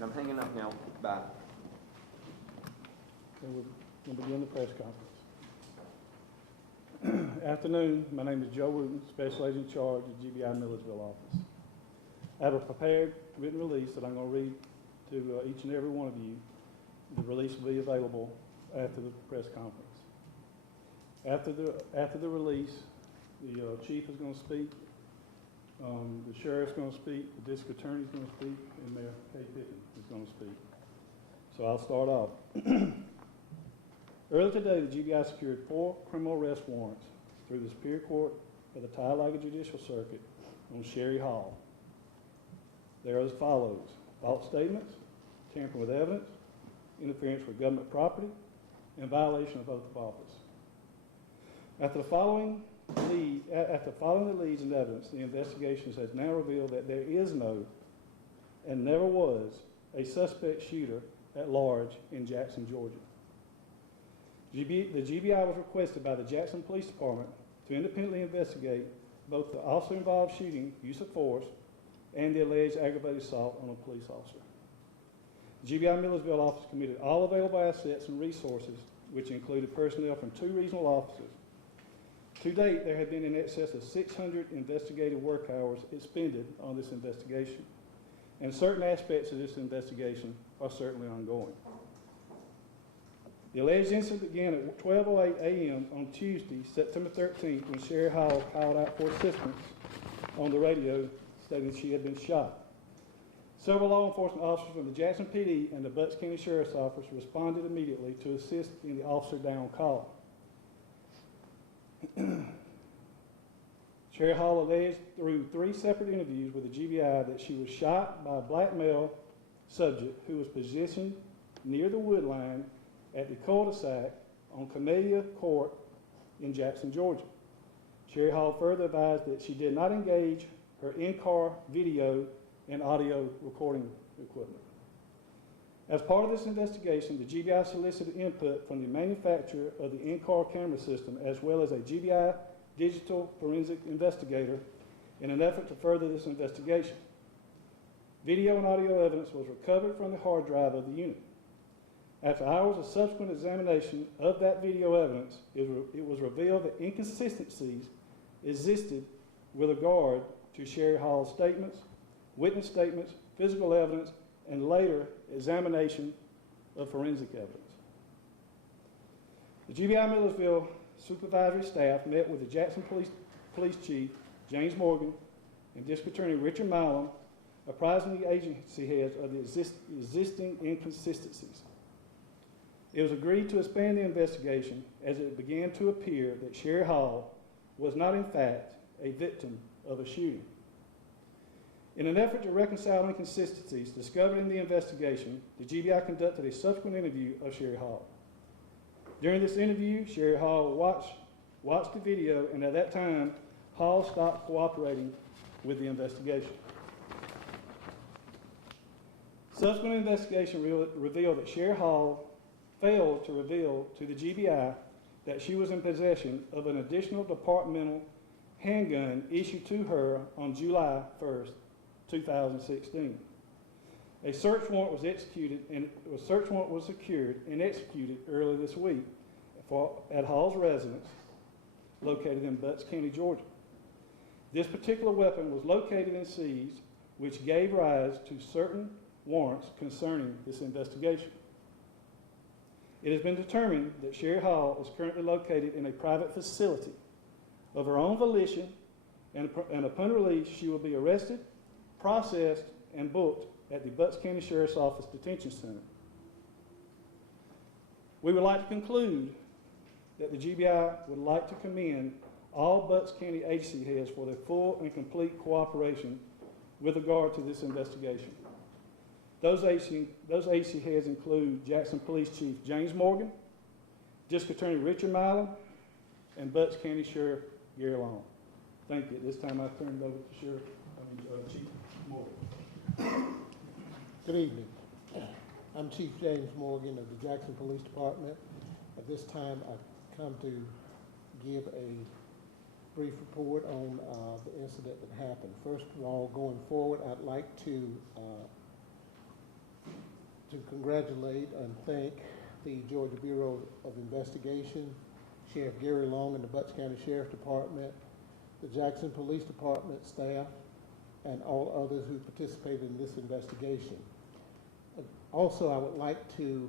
and I'm hanging up now. Bye. So we'll begin the press conference. Afternoon, my name is Joe Wooten, Special Agent in Charge at GBI Millersville office. I have a prepared written release that I'm going to read to each and every one of you. The release will be available after the press conference. After the release, the chief is going to speak, the sheriff's going to speak, the district attorney is going to speak, and Mayor Pippin is going to speak. So I'll start off. Earlier today, the GBI secured 4 criminal arrest warrants through the Superior Court of the Tioga Judicial Circuit on Sherry Hall. They are as follows: false statements, tampering with evidence, interference with government property, and violation of oath of office. After following the leads and evidence, the investigations has now revealed that there is no and never was a suspect shooter at large in Jackson, Georgia. The GBI was requested by the Jackson Police Department to independently investigate both the officer-involved shooting, use of force, and the alleged aggravated assault on a police officer. The GBI Millersville office committed all available assets and resources, which included personnel from 2 regional offices. To date, there have been in excess of 600 investigative work hours expended on this investigation, and certain aspects of this investigation are certainly ongoing. The alleged incident began at 12:08 a.m. on Tuesday, September 13th, when Sherry Hall called out for assistance on the radio, stating she had been shot. Several law enforcement officers from the Jackson PD and the Butts County Sheriff's Office responded immediately to assist in the officer down call. Sherry Hall alleged through 3 separate interviews with the GBI that she was shot by a black male subject who was positioned near the wood line at the cul-de-sac on Camellia Court in Jackson, Georgia. Sherry Hall further advised that she did not engage her in-car video and audio recording equipment. As part of this investigation, the GBI solicited input from the manufacturer of the in-car camera system as well as a GBI digital forensic investigator in an effort to further this investigation. Video and audio evidence was recovered from the hard drive of the unit. After hours of subsequent examination of that video evidence, it was revealed that inconsistencies existed with regard to Sherry Hall's statements, witness statements, physical evidence, and later examination of forensic evidence. The GBI Millersville supervisory staff met with the Jackson Police Chief, James Morgan, and District Attorney Richard Milam, apprising the agency heads of the existing inconsistencies. It was agreed to expand the investigation as it began to appear that Sherry Hall was not in fact a victim of a shooting. In an effort to reconcile inconsistencies discovered in the investigation, the GBI conducted a subsequent interview of Sherry Hall. During this interview, Sherry Hall watched the video, and at that time, Hall stopped cooperating with the investigation. Subsequent investigation revealed that Sherry Hall failed to reveal to the GBI that she was in possession of an additional departmental handgun issued to her on July 1st, 2016. A search warrant was secured and executed earlier this week at Hall's residence located in Butts County, Georgia. This particular weapon was located and seized, which gave rise to certain warrants concerning this investigation. It has been determined that Sherry Hall is currently located in a private facility of her own volition, and upon release, she will be arrested, processed, and booked at the Butts County Sheriff's Office Detention Center. We would like to conclude that the GBI would like to commend all Butts County agency heads for their full and complete cooperation with regard to this investigation. Those agency heads include Jackson Police Chief James Morgan, District Attorney Richard Milam, and Butts County Sheriff Gary Long. Thank you. At this time, I turn it over to Chief Morgan. Good evening. I'm Chief James Morgan of the Jackson Police Department. At this time, I've come to give a brief report on the incident that happened. First of all, going forward, I'd like to to congratulate and thank the Georgia Bureau of Investigation, Sheriff Gary Long and the Butts County Sheriff Department, the Jackson Police Department staff, and all others who participated in this investigation. Also, I would like to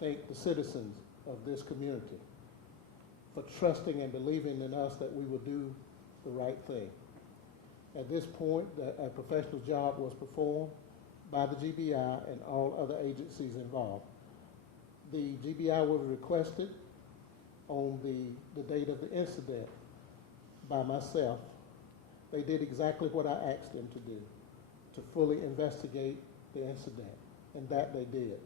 thank the citizens of this community for trusting and believing in us that we will do the right thing. At this point, a professional job was performed by the GBI and all other agencies involved. The GBI was requested on the date of the incident by myself. They did exactly what I asked them to do, to fully investigate the incident, and that they did.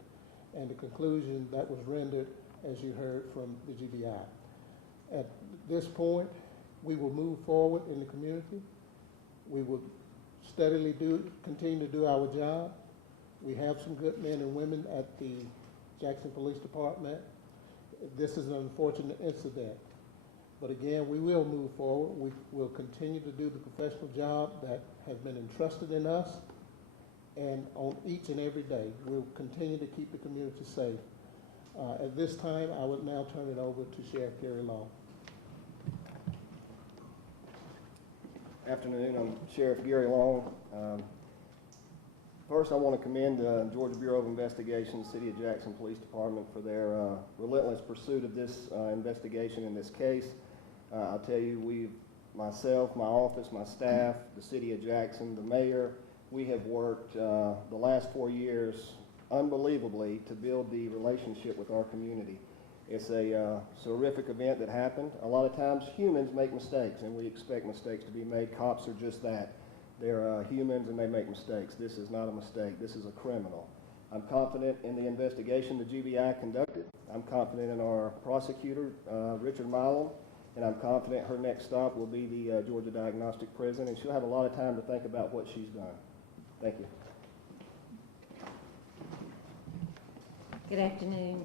And the conclusion that was rendered, as you heard from the GBI. At this point, we will move forward in the community. We will steadily continue to do our job. We have some good men and women at the Jackson Police Department. This is an unfortunate incident. But again, we will move forward. We will continue to do the professional job that has been entrusted in us. And on each and every day, we'll continue to keep the community safe. At this time, I would now turn it over to Sheriff Gary Long. Afternoon, I'm Sheriff Gary Long. First, I want to commend the Georgia Bureau of Investigation, City of Jackson Police Department for their relentless pursuit of this investigation in this case. I'll tell you, myself, my office, my staff, the City of Jackson, the mayor, we have worked the last 4 years unbelievably to build the relationship with our community. It's a horrific event that happened. A lot of times humans make mistakes, and we expect mistakes to be made. Cops are just that. They're humans and they make mistakes. This is not a mistake. This is a criminal. I'm confident in the investigation the GBI conducted. I'm confident in our prosecutor, Richard Milam, and I'm confident her next stop will be the Georgia Diagnostic Prison, and she'll have a lot of time to think about what she's done. Thank you. Good afternoon.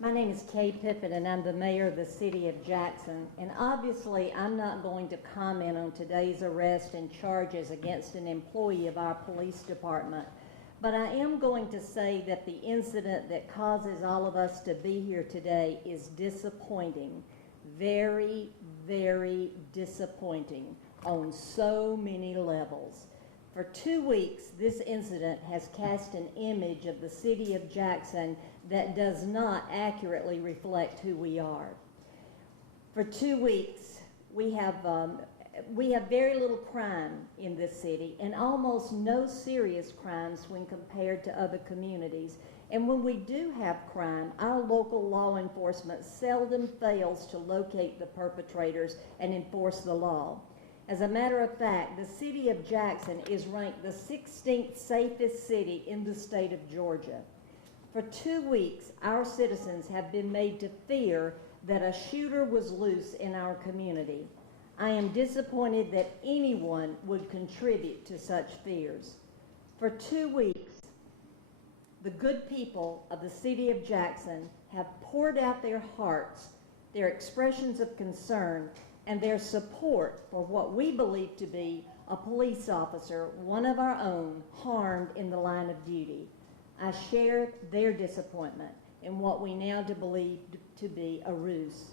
My name is Pippin, and I'm the mayor of the City of Jackson. And obviously, I'm not going to comment on today's arrest and charges against an employee of our police department. But I am going to say that the incident that causes all of us to be here today is disappointing. Very, very disappointing on so many levels. For 2 weeks, this incident has cast an image of the City of Jackson that does not accurately reflect who we are. For 2 weeks, we have very little crime in this city and almost no serious crimes when compared to other communities. And when we do have crime, our local law enforcement seldom fails to locate the perpetrators and enforce the law. As a matter of fact, the City of Jackson is ranked the 16th safest city in the state of Georgia. For 2 weeks, our citizens have been made to fear that a shooter was loose in our community. I am disappointed that anyone would contribute to such fears. For 2 weeks, the good people of the City of Jackson have poured out their hearts, their expressions of concern, and their support for what we believe to be a police officer, one of our own, harmed in the line of duty. I share their disappointment in what we now believe to be a ruse.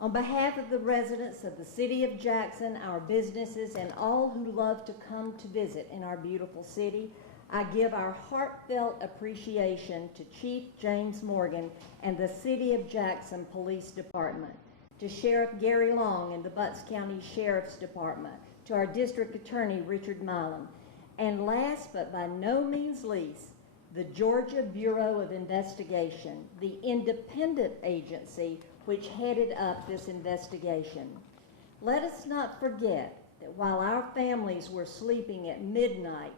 On behalf of the residents of the City of Jackson, our businesses, and all who love to come to visit in our beautiful city, I give our heartfelt appreciation to Chief James Morgan and the City of Jackson Police Department, to Sheriff Gary Long and the Butts County Sheriff's Department, to our District Attorney Richard Milam, and last but by no means least, the Georgia Bureau of Investigation, the independent agency which headed up this investigation. Let us not forget that while our families were sleeping at midnight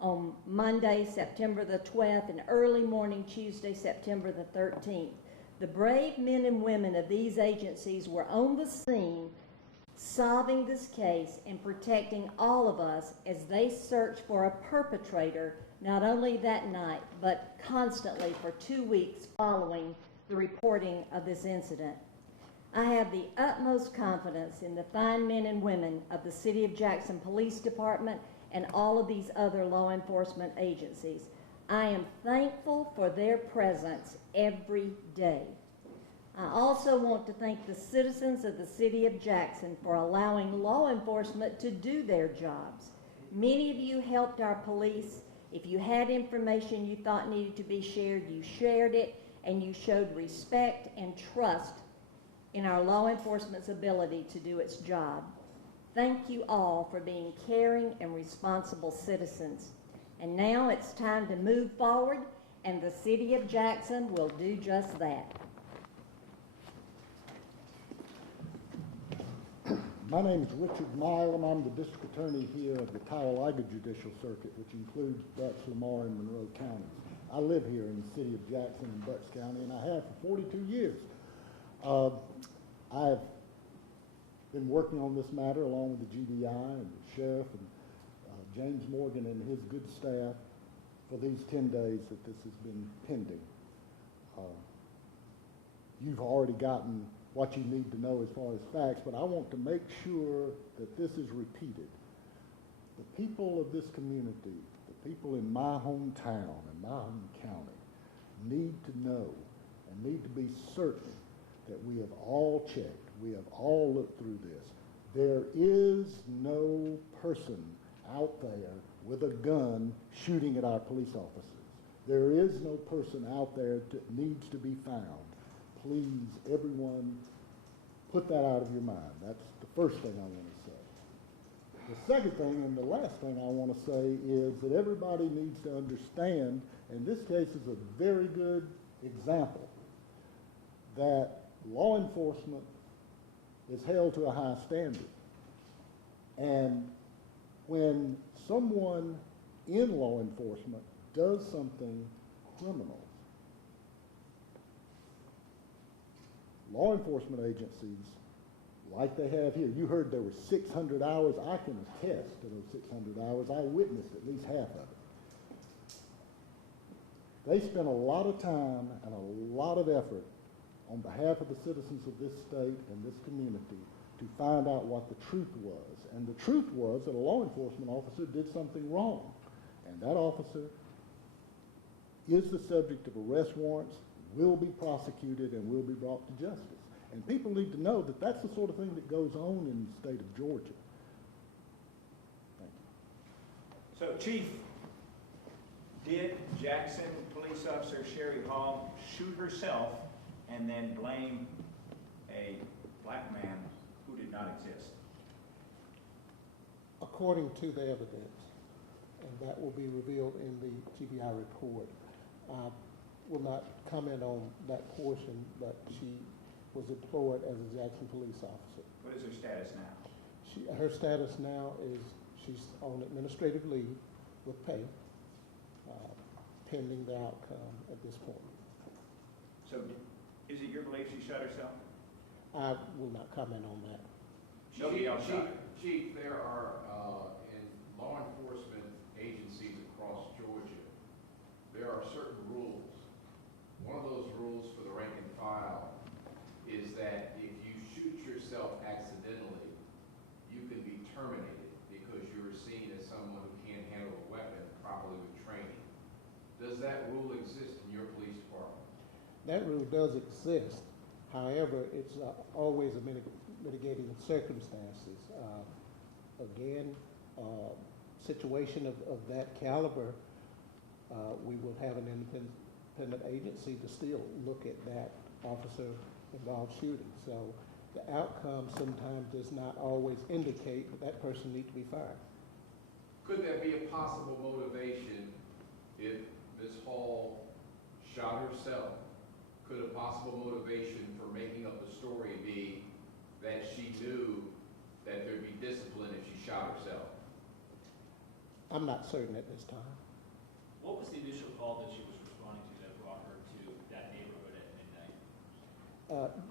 on Monday, September the 12th, and early morning Tuesday, September the 13th, the brave men and women of these agencies were on the scene solving this case and protecting all of us as they searched for a perpetrator not only that night, but constantly for 2 weeks following the reporting of this incident. I have the utmost confidence in the fine men and women of the City of Jackson Police Department and all of these other law enforcement agencies. I am thankful for their presence every day. I also want to thank the citizens of the City of Jackson for allowing law enforcement to do their jobs. Many of you helped our police. If you had information you thought needed to be shared, you shared it, and you showed respect and trust in our law enforcement's ability to do its job. Thank you all for being caring and responsible citizens. And now it's time to move forward, and the City of Jackson will do just that. My name is Richard Milam. I'm the district attorney here of the Talladega Judicial Circuit, which includes Bucks, Lamar, and Monroe counties. I live here in the city of Jackson and Bucks County, and I have for 42 years. I've been working on this matter along with the GBI and the sheriff and James Morgan and his good staff for these 10 days that this has been pending. You've already gotten what you need to know as far as facts, but I want to make sure that this is repeated. The people of this community, the people in my hometown and my home county need to know and need to be certain that we have all checked, we have all looked through this. There is no person out there with a gun shooting at our police officers. There is no person out there that needs to be found. Please, everyone, put that out of your mind. That's the first thing I want to say. The second thing and the last thing I want to say is that everybody needs to understand, and this case is a very good example, that law enforcement is held to a high standard. And when someone in law enforcement does something criminal, law enforcement agencies, like they have here, you heard there were 600 hours. I can attest to those 600 hours. I witnessed at least half of it. They spent a lot of time and a lot of effort on behalf of the citizens of this state and this community to find out what the truth was. And the truth was that a law enforcement officer did something wrong. And that officer is the subject of arrest warrants, will be prosecuted, and will be brought to justice. And people need to know that that's the sort of thing that goes on in the state of Georgia. Thank you. So, Chief, did Jackson Police Officer Sherry Hall shoot herself and then blame a black man who did not exist? According to the evidence, and that will be revealed in the GBI report, I will not comment on that portion, but she was employed as a Jackson police officer. What is her status now? Her status now is she's on administrative leave with pay, pending the outcome at this point. So, is it your belief she shot herself? I will not comment on that. Nobody else shot her? Chief, there are, in law enforcement agencies across Georgia, there are certain rules. One of those rules for the rank and file is that if you shoot yourself accidentally, you can be terminated because you are seen as someone who can't handle a weapon properly with training. Does that rule exist in your police department? That rule does exist. However, it's always a mitigating circumstances. Again, situation of that caliber, we will have an independent agency to still look at that officer involved shooting. So the outcome sometimes does not always indicate that that person needs to be fired. Could there be a possible motivation if Ms. Hall shot herself? Could a possible motivation for making up the story be that she knew that there'd be discipline if she shot herself? I'm not certain at this time. What was the initial call that she was responding to that brought her to that neighborhood at midnight?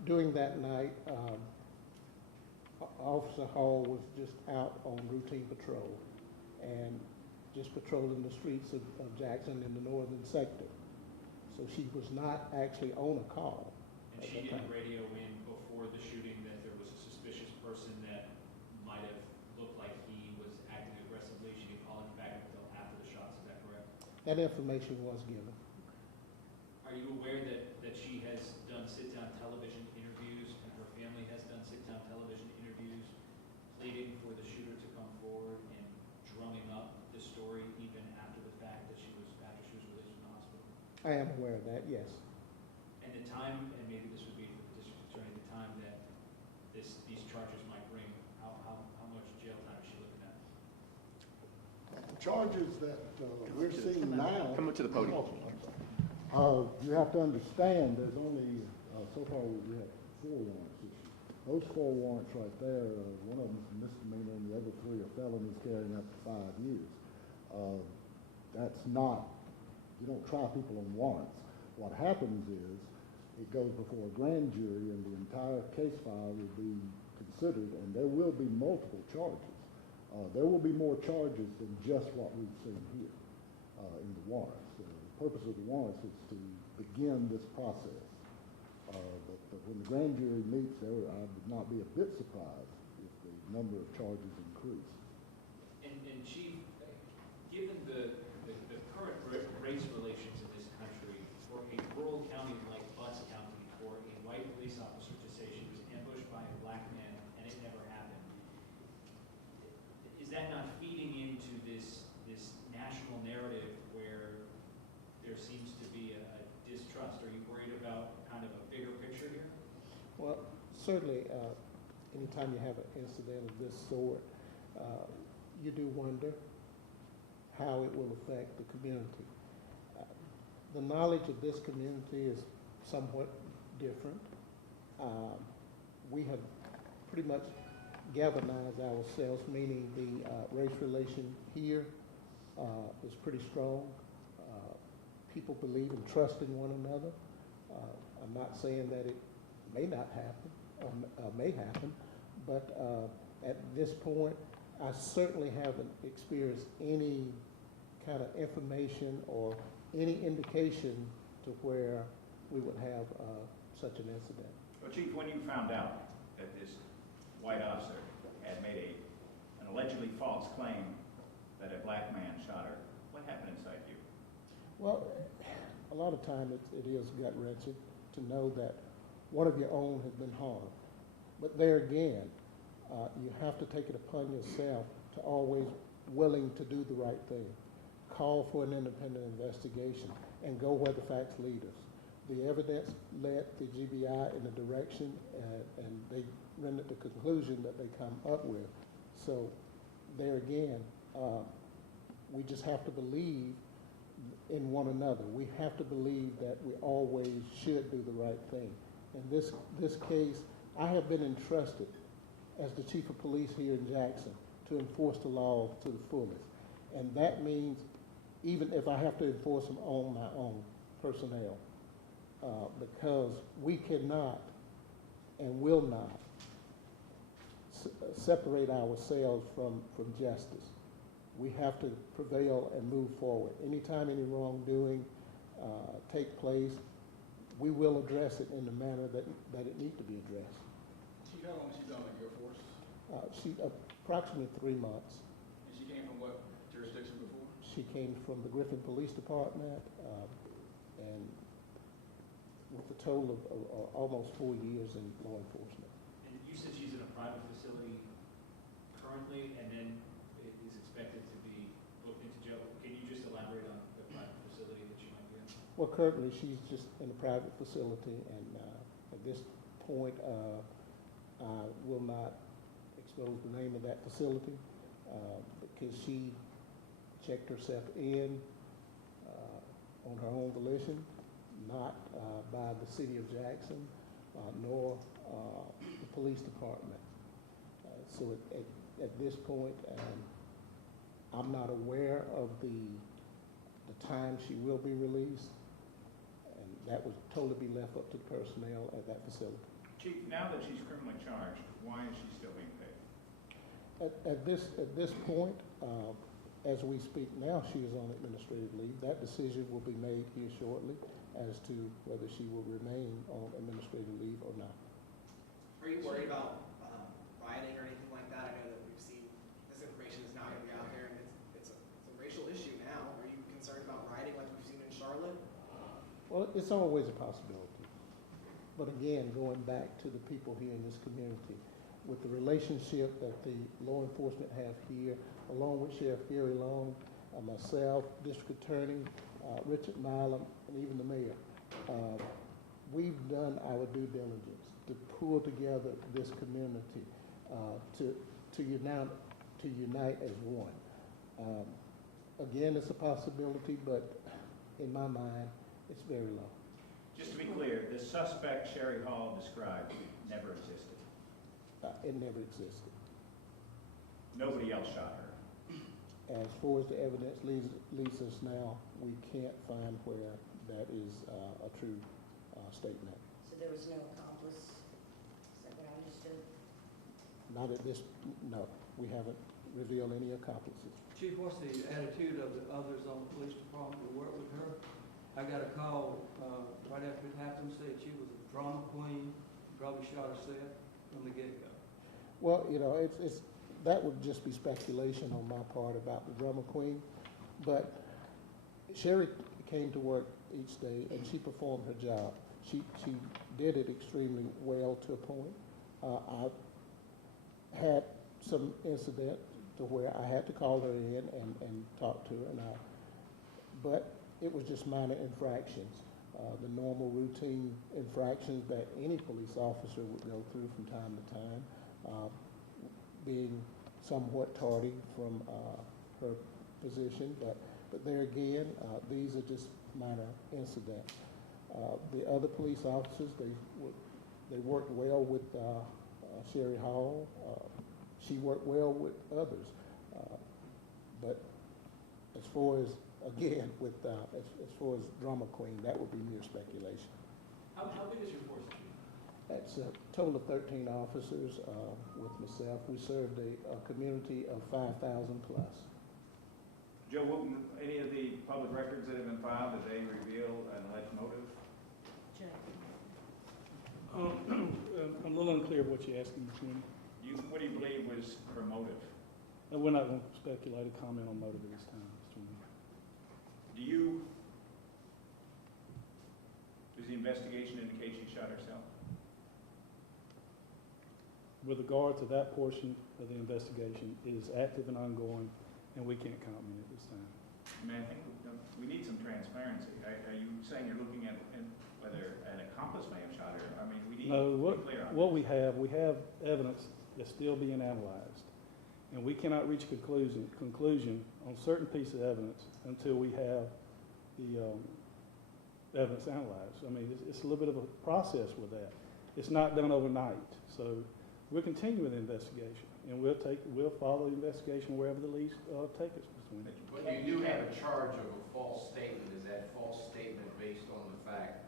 During that night, Officer Hall was just out on routine patrol and just patrolling the streets of Jackson in the northern sector. So she was not actually on a call. And she didn't radio in before the shooting that there was a suspicious person that might have looked like he was acting aggressively. She didn't call him back until after the shots, is that correct? That information was given. Are you aware that she has done sit-down television interviews and her family has done sit-down television interviews pleading for the shooter to come forward and drumming up the story even after the fact that she was released from the hospital? I am aware of that, yes. And the time, and maybe this would be for the district attorney, the time that these charges might bring, how much jail time is she looking at? The charges that we're seeing now. Come up to the podium. You have to understand, there's only, so far we have 4 warrants issued. Those 4 warrants right there, one of them is a misdemeanor and the other 3 are felonies carrying up to 5 years. That's not, you don't try people on warrants. What happens is, it goes before a grand jury and the entire case file will be considered and there will be multiple charges. There will be more charges than just what we've seen here in the warrants. The purpose of the warrants is to begin this process. But when the grand jury meets, I would not be a bit surprised if the number of charges increase. And Chief, given the current race relations in this country, for a rural county like Butts County, for a white police officer to say she was ambushed by a black man and it never happened, is that not feeding into this national narrative where there seems to be a distrust? Are you worried about kind of a bigger picture here? Well, certainly, anytime you have an incident of this sort, you do wonder how it will affect the community. The knowledge of this community is somewhat different. We have pretty much galvanized ourselves, meaning the race relation here is pretty strong. People believe and trust in one another. I'm not saying that it may not happen or may happen, but at this point, I certainly haven't experienced any kind of information or any indication to where we would have such an incident. Well, Chief, when you found out that this white officer had made an allegedly false claim that a black man shot her, what happened inside you? Well, a lot of time it is gut-wrenching to know that one of your own has been harmed. But there again, you have to take it upon yourself to always willing to do the right thing. Call for an independent investigation and go where the facts lead us. The evidence led the GBI in the direction and they rendered the conclusion that they come up with. So there again, we just have to believe in one another. We have to believe that we always should do the right thing. In this case, I have been entrusted as the chief of police here in Jackson to enforce the law to the fullest. And that means even if I have to enforce them on my own personnel, because we cannot and will not separate ourselves from justice. We have to prevail and move forward. Anytime any wrongdoing take place, we will address it in the manner that it needs to be addressed. Chief, how long has she been on the Air Force? She approximately 3 months. And she came from what jurisdiction before? She came from the Griffin Police Department, and with a total of almost 4 years in law enforcement. And you said she's in a private facility currently and then is expected to be booked into jail. Can you just elaborate on the private facility that she might be in? Well, currently she's just in a private facility, and at this point, I will not expose the name of that facility because she checked herself in on her own volition, not by the city of Jackson, nor the police department. So at this point, I'm not aware of the time she will be released, and that would totally be left up to the personnel at that facility. Chief, now that she's criminally charged, why is she still being paid? At this point, as we speak now, she is on administrative leave. That decision will be made here shortly as to whether she will remain on administrative leave or not. Are you worried about rioting or anything like that? I know that we've seen this information is not going to be out there, and it's a racial issue now. Are you concerned about rioting Well, it's always a possibility. But again, going back to the people here in this community, with the relationship that the law enforcement have here, along with Sheriff Gary Long, myself, District Attorney, Richard Milam, and even the mayor, we've done our due diligence to pull together this community, to unite as one. Again, it's a possibility, but in my mind, it's very low. Just to be clear, the suspect Sherry Hall described never existed. It never existed. Nobody else shot her. As far as the evidence leads us now, we can't find where that is a true statement. So there was no accomplice? Is that what I understood? Not at this, no, we haven't revealed any accomplices. Chief, what's the attitude of the others on the police department that work with her? I got a call right after it happened, said she was a drama queen, probably shot herself from the get-go. Well, you know, that would just be speculation on my part about the drama queen, but Sherry came to work each day and she performed her job. She did it extremely well to a point. I had some incident to where I had to call her in and talk to her, but it was just minor infractions, the normal routine infractions that any police officer would go through from time to time, being somewhat tardy from her position, but there again, these are just minor incidents. The other police officers, they worked well with Sherry Hall. She worked well with others, but as far as again with as far as drama queen, that would be mere speculation. How big is your force? That's a total of 13 officers with myself. We served a community of 5,000 plus. Joe, any of the public records that have been filed, did they reveal an alleged motive? I'm a little unclear of what you're asking, Mr. Winnie. What do you believe was her motive? We're not going to speculate or comment on motive at this time, Mr. Winnie. Does the investigation indicate she shot herself? With regard to that portion of the investigation, it is active and ongoing, and we can't comment at this time. I mean, I think we need some transparency. Are you saying you're looking at whether an accomplice may have shot her? I mean, we need No, to be clear on what this. we have evidence that's still being analyzed, and we cannot reach a conclusion on certain piece of evidence until we have the evidence analyzed. I mean, it's a little bit of a process with that. It's not done overnight, so we'll continue with the investigation, and we'll follow the investigation wherever the leads take us, Mr. Winnie. But you do have a charge of a false statement. Is that false statement based on the fact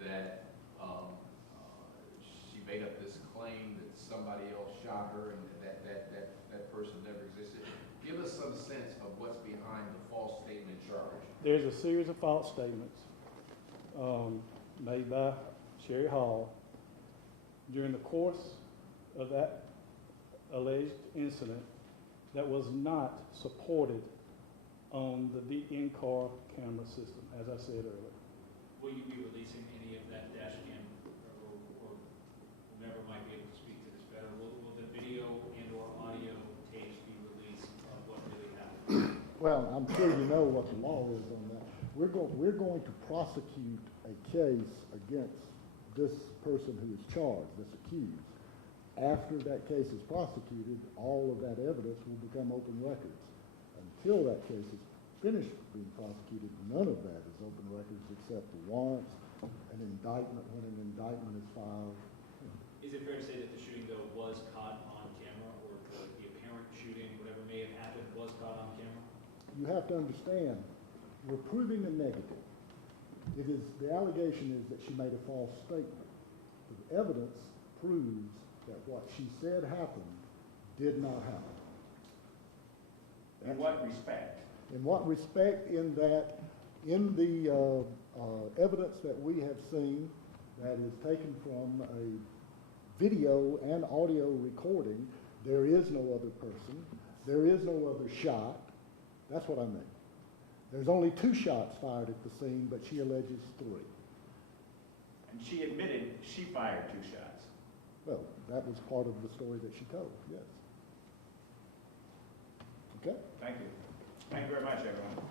that she made up this claim that somebody else shot her and that person never existed? Give us some sense of what's behind the false statement charge. There's a series of false statements made by Sherry Hall during the course of that alleged incident that was not supported on the in-car camera system, as I said earlier. Will you be releasing any of that dash cam, or whomever might be able to speak to this better? Will the video and or audio tapes be released of what really happened? Well, I'm sure you know what the law is on that. We're going to prosecute a case against this person who is charged, this accused. After that case is prosecuted, all of that evidence will become open records. Until that case is finished being prosecuted, none of that is open records except the warrants, an indictment when an indictment is filed. Is it fair to say that the shooting, though, was caught on camera, or the apparent shooting, whatever may have happened, was caught on camera? You have to understand, we're proving a negative. The allegation is that she made a false statement. The evidence proves that what she said happened did not happen. In what respect? In what respect? In that, in the evidence that we have seen that is taken from a video and audio recording, there is no other person. There is no other shot. That's what I mean. There's only 2 shots fired at the scene, but she alleges 3. And she admitted she fired 2 shots. Well, that was part of the story that she told, yes. Okay? Thank you. Thank you very much, everyone.